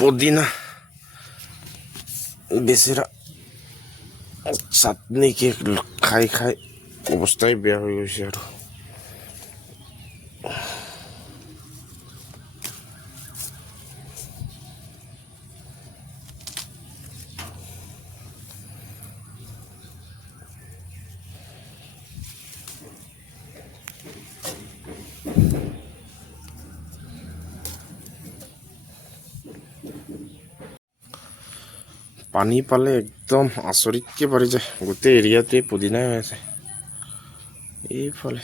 पुदीना बेचारा चाटनी के खाई खाई अवस्थाई बेया हो गई और पानी पाले एकदम आसरित के पारि जाए गोटे एरियाते पुदीना हो আছে এইফালে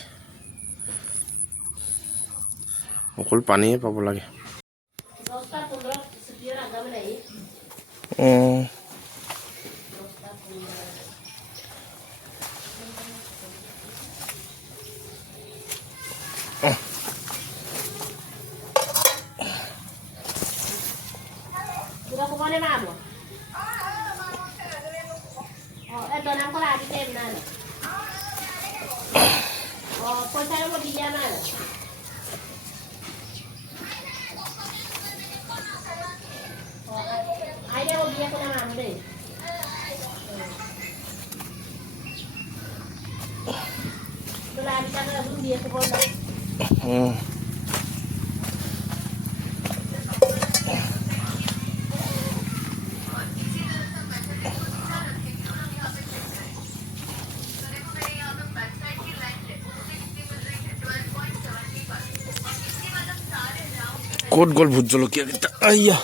অকল পানীয়ে পাব লাগে कोट गोल भूत जलकिया किता आइया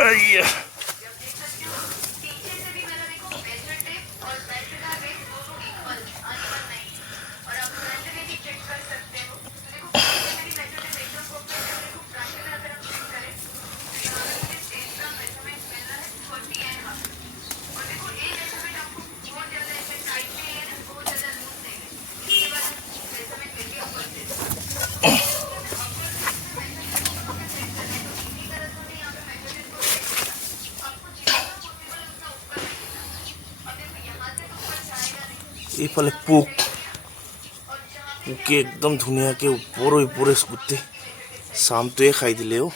आइया এইফালে পোক পোকে একদম ধুনীয়াকৈ ওপৰে ওপৰে গোটেই চামটোৱে খাই দিলেও